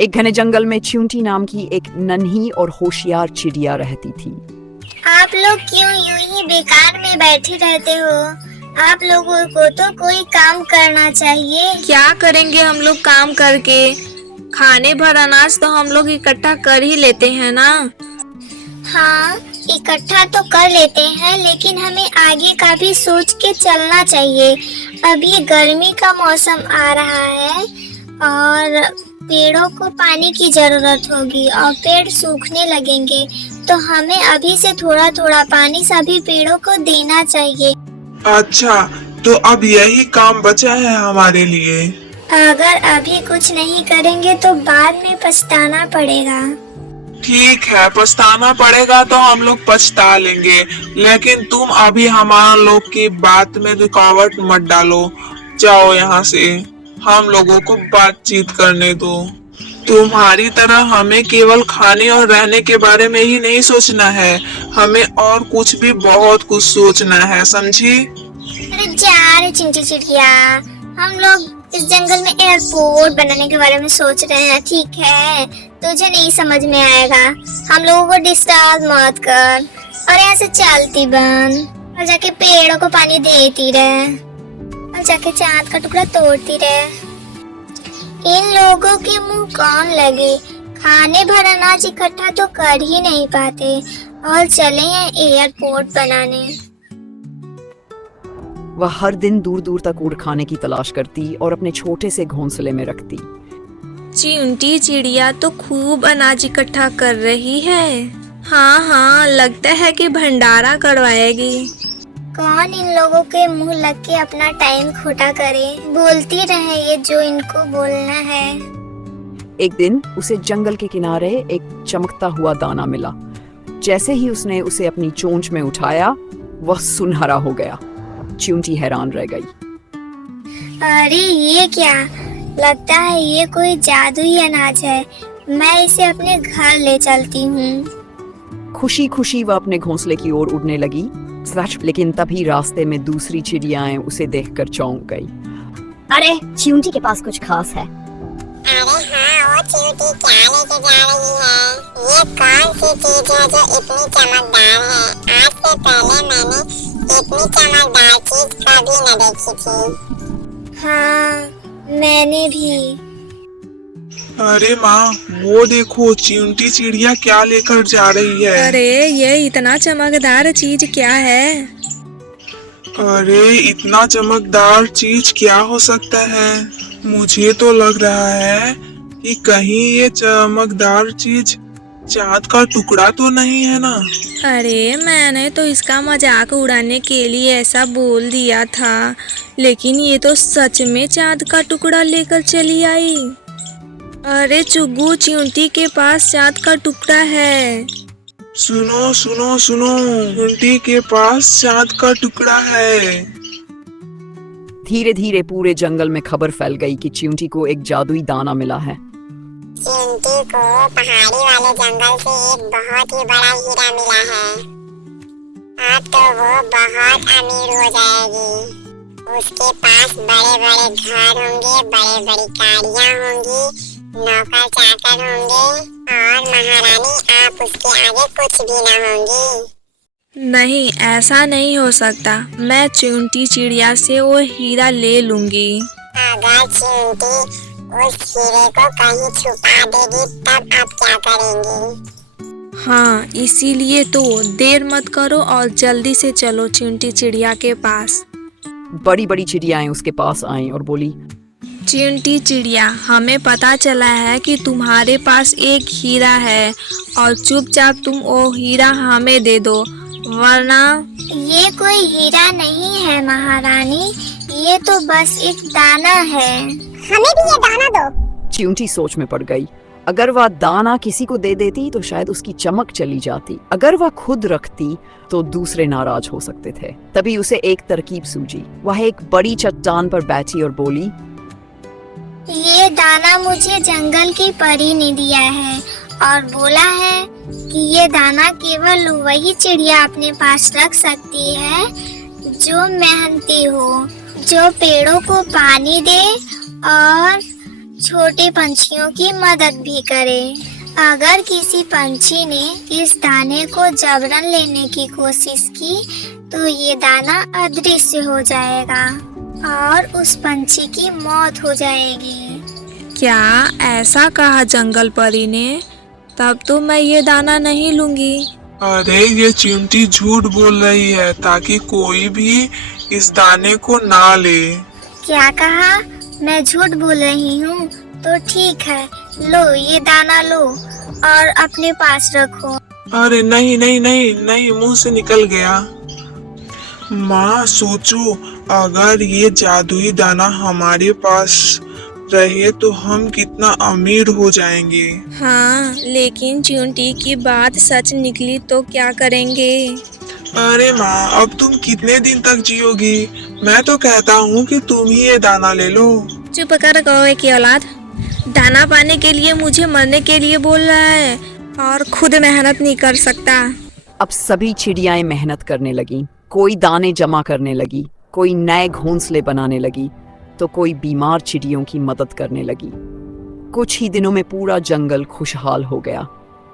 एक घने जंगल में च्यूंटी नाम की एक नन्ही और होशियार चिड़िया रहती थी। आप लोग क्यों यूं ही बेकार में बैठे रहते हो? आप लोगों को तो कोई काम करना चाहिए। क्या करेंगे हम लोग काम करके? खाने भर अनाज तो हम लोग इकट्ठा कर ही लेते हैं ना। हाँ, इकट्ठा तो कर लेते हैं, लेकिन हमें आगे का भी सोच के चलना चाहिए। अभी गर्मी का मौसम आ रहा है और पेड़ों को पानी की जरूरत होगी और पेड़ सूखने लगेंगे, तो हमें अभी से थोड़ा थोड़ा पानी सभी पेड़ों को देना चाहिए। अच्छा, तो अब यही काम बचा है हमारे लिए। अगर अभी कुछ नहीं करेंगे तो बाद में पछताना पड़ेगा। ठीक है, पछताना पड़ेगा तो हम लोग पछता लेंगे, लेकिन तुम अभी हमारा लोग की बात में रुकावट मत डालो। जाओ यहाँ से, हम लोगों को बातचीत करने दो। तुम्हारी तरह हमें केवल खाने और रहने के बारे में ही नहीं सोचना है, हमें और कुछ भी बहुत कुछ सोचना है, समझी? अरे जा रे चिंटी चिड़िया, हम लोग इस जंगल में एयरपोर्ट बनाने के बारे में सोच रहे हैं। ठीक है, तुझे नहीं समझ में आएगा। हम लोगों को डिस्टर्ब मत कर और यहाँ से चलती बन और जाके पेड़ों को पानी देती रहे और जाके चांद का टुकड़ा तोड़ती रहे। इन लोगों के मुंह कौन लगे, खाने भर अनाज इकट्ठा तो कर ही नहीं पाते और चले हैं एयरपोर्ट बनाने। वह हर दिन दूर दूर तक उड़ खाने की तलाश करती और अपने छोटे से घोंसले में रखती। चिंटी चिड़िया तो खूब अनाज इकट्ठा कर रही है। हाँ, लगता है कि भंडारा करवाएगी। कौन इन लोगों के मुंह लग के अपना टाइम खोटा करे, बोलती रहे ये जो इनको बोलना है। एक दिन उसे जंगल के किनारे एक चमकता हुआ दाना मिला। जैसे ही उसने उसे अपनी चोंच में उठाया, वह सुनहरा हो गया। च्यूंटी हैरान रह गई। अरे ये क्या, लगता है ये कोई जादुई अनाज है। मैं इसे अपने घर ले चलती हूँ। खुशी खुशी वह अपने घोंसले की ओर उड़ने लगी। लेकिन तभी रास्ते में दूसरी चिड़ियाएं उसे देखकर चौंक गई। अरे च्यूंटी के पास कुछ खास है। अरे हाँ, वो च्यूंटी क्या लेके जा रही है? ये कौन सी चीज है जो इतनी चमकदार है? आज से पहले मैंने इतनी चमकदार चीज कभी न देखी थी। हाँ, मैंने भी। अरे माँ, वो देखो च्यूंटी चिड़िया क्या लेकर जा रही है। अरे ये इतना चमकदार चीज क्या है? अरे इतना चमकदार चीज क्या हो सकता है? मुझे तो लग रहा है कि कहीं ये चमकदार चीज चांद का टुकड़ा तो नहीं है ना? अरे मैंने तो इसका मजाक उड़ाने के लिए ऐसा बोल दिया था, लेकिन ये तो सच में चांद का टुकड़ा लेकर चली आई। अरे चुग्गू, च्यूंटी के पास चांद का टुकड़ा है। सुनो सुनो सुनो, च्यूंटी के पास चांद का टुकड़ा है। धीरे धीरे पूरे जंगल में खबर फैल गई कि च्यूंटी को एक जादुई दाना मिला है। च्यूंटी को पहाड़ी वाले जंगल से एक बहुत ही बड़ा हीरा मिला है। अब तो वो बहुत अमीर हो जाएगी। उसके पास बड़े बड़े घर होंगे, बड़े बड़ी गाड़ियाँ होंगी, नौकर चाकर होंगे और महारानी आप उसके आगे कुछ भी ना होंगी। नहीं, ऐसा नहीं हो सकता। मैं च्यूंटी चिड़िया से वो हीरा ले लूंगी। अगर च्यूंटी उस हीरे को कहीं छुपा देगी तब आप क्या करेंगी? हाँ, इसीलिए तो देर मत करो और जल्दी से चलो च्यूंटी चिड़िया के पास। बड़ी बड़ी चिड़ियाएं उसके पास आईं और बोली, च्यूंटी चिड़िया, हमें पता चला है कि तुम्हारे पास एक हीरा है और चुपचाप तुम वो हीरा हमें दे दो, वरना। ये कोई हीरा नहीं है महारानी, ये तो बस एक दाना है। हमें भी ये दाना दो। च्यूंटी सोच में पड़ गई। अगर वह दाना किसी को दे देती तो शायद उसकी चमक चली जाती। अगर वह खुद रखती तो दूसरे नाराज हो सकते थे। तभी उसे एक तरकीब सूझी। वह एक बड़ी चट्टान पर बैठी और बोली, ये दाना मुझे जंगल की परी ने दिया है और बोला है कि ये दाना केवल वही चिड़िया अपने पास रख सकती है जो मेहनती हो, जो पेड़ों को पानी दे और छोटे पंछियों की मदद भी करे। अगर किसी पंछी ने इस दाने को जबरन लेने की कोशिश की तो ये दाना अदृश्य हो जाएगा और उस पंछी की मौत हो जाएगी। क्या ऐसा कहा जंगल परी ने? तब तो मैं ये दाना नहीं लूंगी। अरे ये चिंटी झूठ बोल रही है ताकि कोई भी इस दाने को ना ले। क्या कहा? मैं झूठ बोल रही हूँ? तो ठीक है, लो ये दाना लो और अपने पास रखो। अरे नहीं नहीं नहीं नहीं, मुंह से निकल गया। माँ सोचो, अगर ये जादुई दाना हमारे पास रहे तो हम कितना अमीर हो जाएंगे। हाँ, लेकिन चिंटी की बात सच निकली तो क्या करेंगे? अरे माँ, अब तुम कितने दिन तक जियोगी? मैं तो कहता हूँ कि तुम ही ये दाना ले लो। चुप कर कौवे की औलाद। दाना पाने के लिए मुझे मरने के लिए बोल रहा है और खुद मेहनत नहीं कर सकता। अब सभी चिड़ियाएं मेहनत करने लगी। कोई दाने जमा करने लगी, कोई नए घोंसले बनाने लगी, तो कोई बीमार चिड़ियों की मदद करने लगी। कुछ ही दिनों में पूरा जंगल खुशहाल हो गया।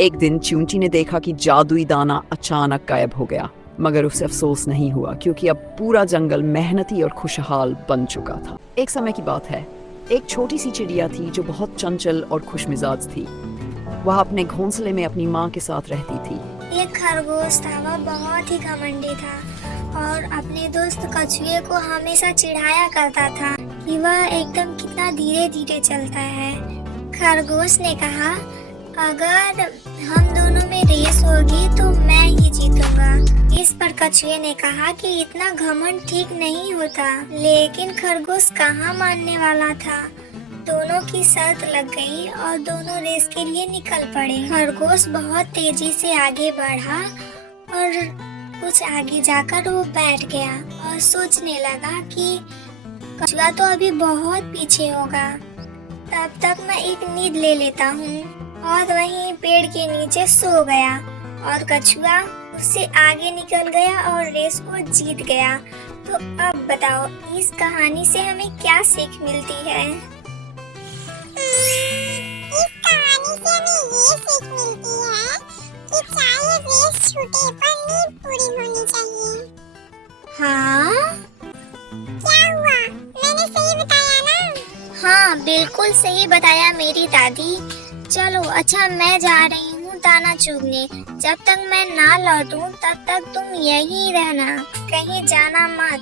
एक दिन चिंटी ने देखा कि जादुई दाना अचानक गायब हो गया, मगर उसे अफसोस नहीं हुआ क्योंकि अब पूरा जंगल मेहनती और खुशहाल बन चुका था। एक समय की बात है, एक छोटी सी चिड़िया थी जो बहुत चंचल और खुशमिजाज थी। वह अपने घोंसले में अपनी माँ के साथ रहती थी। एक खरगोश था, वह बहुत ही घमंडी था और अपने दोस्त कछुए को हमेशा चिढ़ाया करता था कि वह एकदम कितना धीरे धीरे चलता है। खरगोश ने कहा, अगर हम दोनों में रेस होगी तो मैं ही जीतूंगा। इस पर कछुए ने कहा कि इतना घमंड ठीक नहीं होता, लेकिन खरगोश कहाँ मानने वाला था। दोनों की शर्त लग गई और दोनों रेस के लिए निकल पड़े। खरगोश बहुत तेजी से आगे बढ़ा और कुछ आगे जाकर वो बैठ गया और सोचने लगा कि कछुआ तो अभी बहुत पीछे होगा, तब तक मैं एक नींद ले लेता हूँ। और वहीं पेड़ के नीचे सो गया और कछुआ उससे आगे निकल गया और रेस को जीत गया। तो अब बताओ, इस कहानी से हमें क्या सीख मिलती है? इस कहानी से हमें ये सीख मिलती है कि चाहे रेस छूटे पर नींद पूरी होनी चाहिए। हाँ, क्या हुआ? मैंने सही बताया ना? हाँ बिल्कुल सही बताया मेरी दादी। चलो अच्छा, मैं जा रही हूँ दाना चुगने। जब तक मैं ना लौटूं तब तक तुम यहीं रहना, कहीं जाना मत।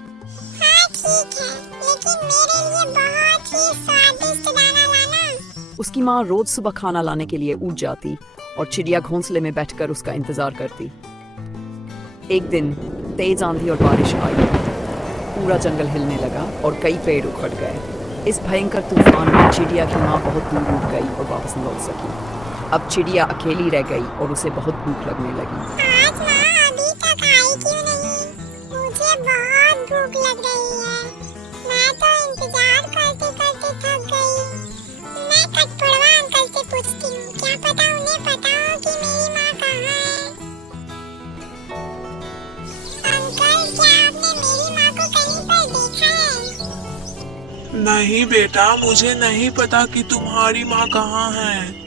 हाँ ठीक है, लेकिन मेरे लिए बहुत ही स्वादिष्ट दाना लाना। उसकी माँ रोज सुबह खाना लाने के लिए उठ जाती और चिड़िया घोंसले में बैठकर उसका इंतजार करती। एक दिन तेज आंधी और बारिश आई। पूरा जंगल हिलने लगा और कई पेड़ उखड़ गए। इस भयंकर तूफान में चिड़िया की माँ बहुत दूर उड़ गई और वापस न लौट सकी। अब चिड़िया अकेली रह गई और उसे बहुत भूख लगने लगी। आज माँ अभी तक आई क्यों नहीं? मुझे बहुत भूख लग रही है। मैं तो इंतजार करते करते थक गई। मैं कटपड़वा अंकल से पूछती हूँ, क्या पता उन्हें पता हो कि मेरी माँ कहाँ है। अंकल, क्या आपने मेरी माँ को कहीं पर देखा है? नहीं बेटा, मुझे नहीं पता कि तुम्हारी माँ कहाँ है।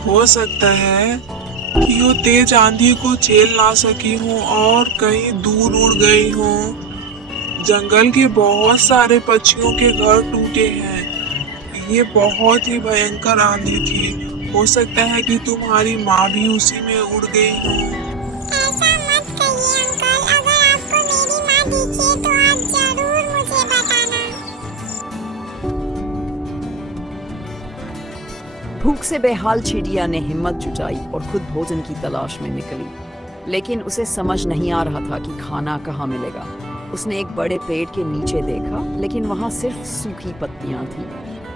हो सकता है कि वो तेज आंधी को झेल ना सकी हो और कहीं दूर उड़ गई हो। जंगल के बहुत सारे पक्षियों के घर टूटे हैं। ये बहुत ही भयंकर आंधी थी। हो सकता है कि तुम्हारी माँ भी उसी में उड़ गई हो। ऐसा मत कहिए अंकल, अगर आपको मेरी माँ दिखे तो आप जरूर मुझे बताना। भूख से बेहाल चिड़िया ने हिम्मत जुटाई और खुद भोजन की तलाश में निकली, लेकिन उसे समझ नहीं आ रहा था कि खाना कहाँ मिलेगा। उसने एक बड़े पेड़ के नीचे देखा, लेकिन वहाँ सिर्फ सूखी पत्तियां थी।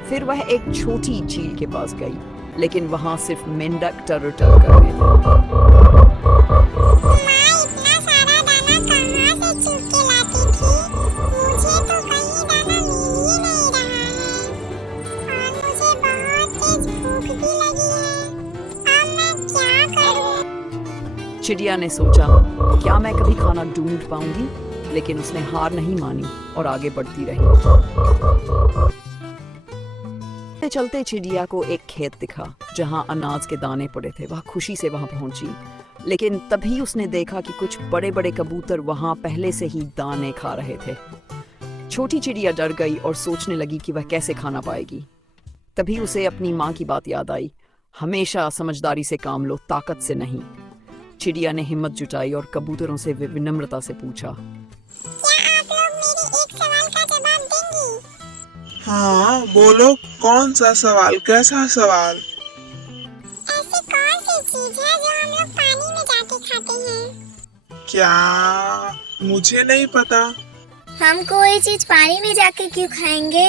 फिर वह एक छोटी झील के पास गई, लेकिन वहाँ सिर्फ मेंढक टर-टर कर रहे थे। माँ इतना सारा दाना कहाँ से चुग के लाती थी? मुझे तो कहीं दाना मिल ही नहीं रहा है और मुझे बहुत तेज भूख भी लगी है। अब मैं क्या करूँ? चिड़िया ने सोचा, क्या मैं कभी खाना ढूंढ पाऊंगी? लेकिन उसने हार नहीं मानी और आगे बढ़ती रही। चलते चलते चिड़िया को एक खेत दिखा जहाँ अनाज के दाने पड़े थे। वह खुशी से वहां पहुंची, लेकिन तभी उसने देखा कि कुछ बड़े बड़े कबूतर वहां पहले से ही दाने खा रहे थे। छोटी चिड़िया डर गई और सोचने लगी कि वह कैसे खाना पाएगी। तभी उसे अपनी माँ की बात याद आई, हमेशा समझदारी से काम लो, ताकत से नहीं। चिड़िया ने हिम्मत जुटाई और कबूतरों से विनम्रता से पूछा, क्या आप लोग मेरे एक सवाल का जवाब देंगे? हाँ बोलो, कौन सा सवाल, कैसा सवाल? ऐसी कौन सी चीज है जो हम लोग पानी में जाके खाते हैं? क्या? मुझे नहीं पता। हम कोई चीज पानी में जाके क्यों खाएंगे?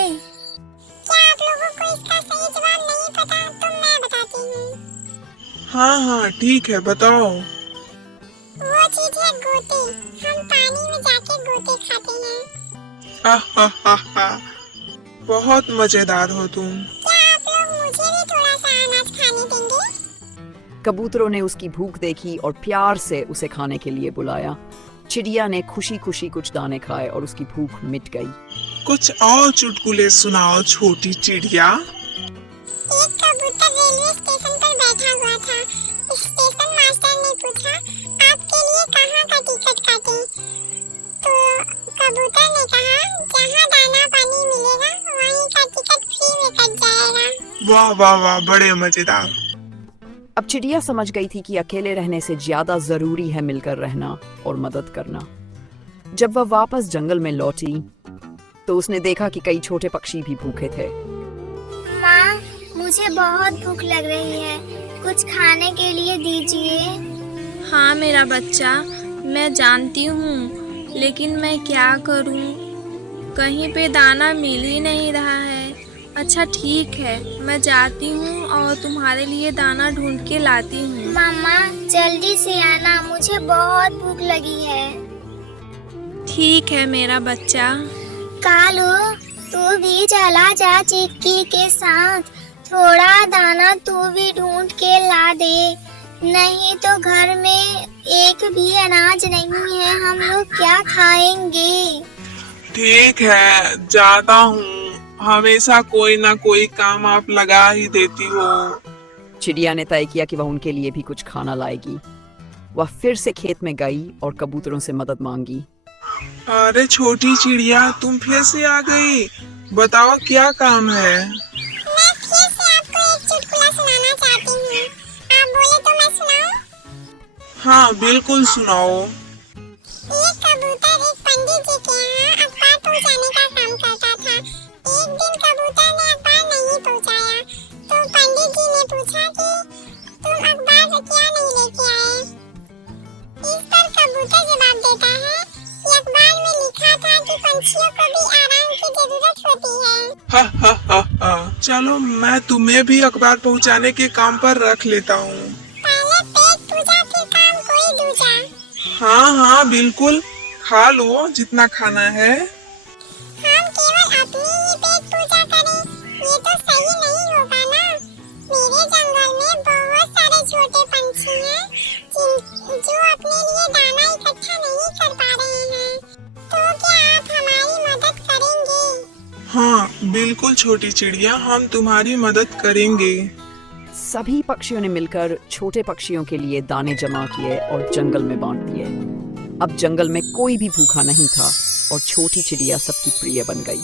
क्या आप लोगों को इसका सही जवाब नहीं पता तो मैं बताती हूँ। हाँ हाँ ठीक है, बताओ। वो चीज है गोते। हम पानी में जाके गोते खाते हैं। हा, बहुत मजेदार हो तुम। क्या आप लोग मुझे भी थोड़ा सा अनाज खाने देंगे? कबूतरों ने उसकी भूख देखी और प्यार से उसे खाने के लिए बुलाया। चिड़िया ने खुशी खुशी कुछ दाने खाए और उसकी भूख मिट गई। कुछ और चुटकुले सुनाओ छोटी चिड़िया। एक कबूतर रेलवे स्टेशन पर बैठा हुआ था। स्टेशन मास्टर ने पूछा, आपके लिए कहाँ का टिकट काटें? तो कबूतर ने कहा, जहाँ दाना पानी मिलेगा वहीं का टिकट फ्री में कट जाएगा। वाह वाह वाह, बड़े मजेदार। अब चिड़िया समझ गई थी कि अकेले रहने से ज्यादा जरूरी है मिलकर रहना और मदद करना। जब वह वापस जंगल में लौटी तो उसने देखा कि कई छोटे पक्षी भी भूखे थे। माँ, मुझे बहुत भूख लग रही है, कुछ खाने के लिए दीजिए। हाँ मेरा बच्चा, मैं जानती हूँ, लेकिन मैं क्या करूँ? कहीं पे दाना मिल ही नहीं रहा है। अच्छा ठीक है, मैं जाती हूँ और तुम्हारे लिए दाना ढूंढ के लाती हूँ। मामा, जल्दी से आना, मुझे बहुत भूख लगी है। ठीक है मेरा बच्चा। कालू, तू भी चला जा चिक्की के साथ, थोड़ा दाना तू भी ढूंढ के ला दे, नहीं तो घर में एक भी अनाज नहीं है, हम लोग क्या खाएंगे? ठीक है, जाता हूँ। हमेशा कोई ना कोई काम आप लगा ही देती हो। चिड़िया ने तय किया कि वह उनके लिए भी कुछ खाना लाएगी। वह फिर से खेत में गई और कबूतरों से मदद मांगी। अरे छोटी चिड़िया, तुम फिर से आ गई। बताओ क्या काम है? मैं फिर से आपको एक चुटकुला सुनाना चाहती हूँ। आप बोले तो मैं सुनाऊं? हाँ बिल्कुल सुनाओ। एक कबूतर एक पंडित जी के यहाँ अखबार पहुँचाने का काम करता था। एक दिन कबूतर ने अखबार नहीं पहुँचाया, तो पंडित जी ने पूछा कि तुम अखबार क्या नहीं लेके आए? इस पर कबूतर जवाब देता है कि अखबार में लिखा था कि पंछियों को भी आराम की जरूरत होती है। हा, चलो मैं तुम्हें भी अखबार पहुंचाने के काम पर रख लेता हूँ। पहले पेट पूजा फिर काम कोई दूजा। हाँ बिल्कुल, खा लो जितना खाना है। हम केवल अपनी ही पेट पूजा करें, ये तो सही नहीं होगा ना। मेरे जंगल में बहुत सारे छोटे पंछी हैं जो अपने लिए दाना इकट्ठा नहीं कर पा रहे हैं। तो क्या आप हमारी मदद करेंगे? हाँ बिल्कुल छोटी चिड़िया, हम तुम्हारी मदद करेंगे। सभी पक्षियों ने मिलकर छोटे पक्षियों के लिए दाने जमा किए और जंगल में बांट दिए। अब जंगल में कोई भी भूखा नहीं था और छोटी चिड़िया सबकी प्रिय बन गई।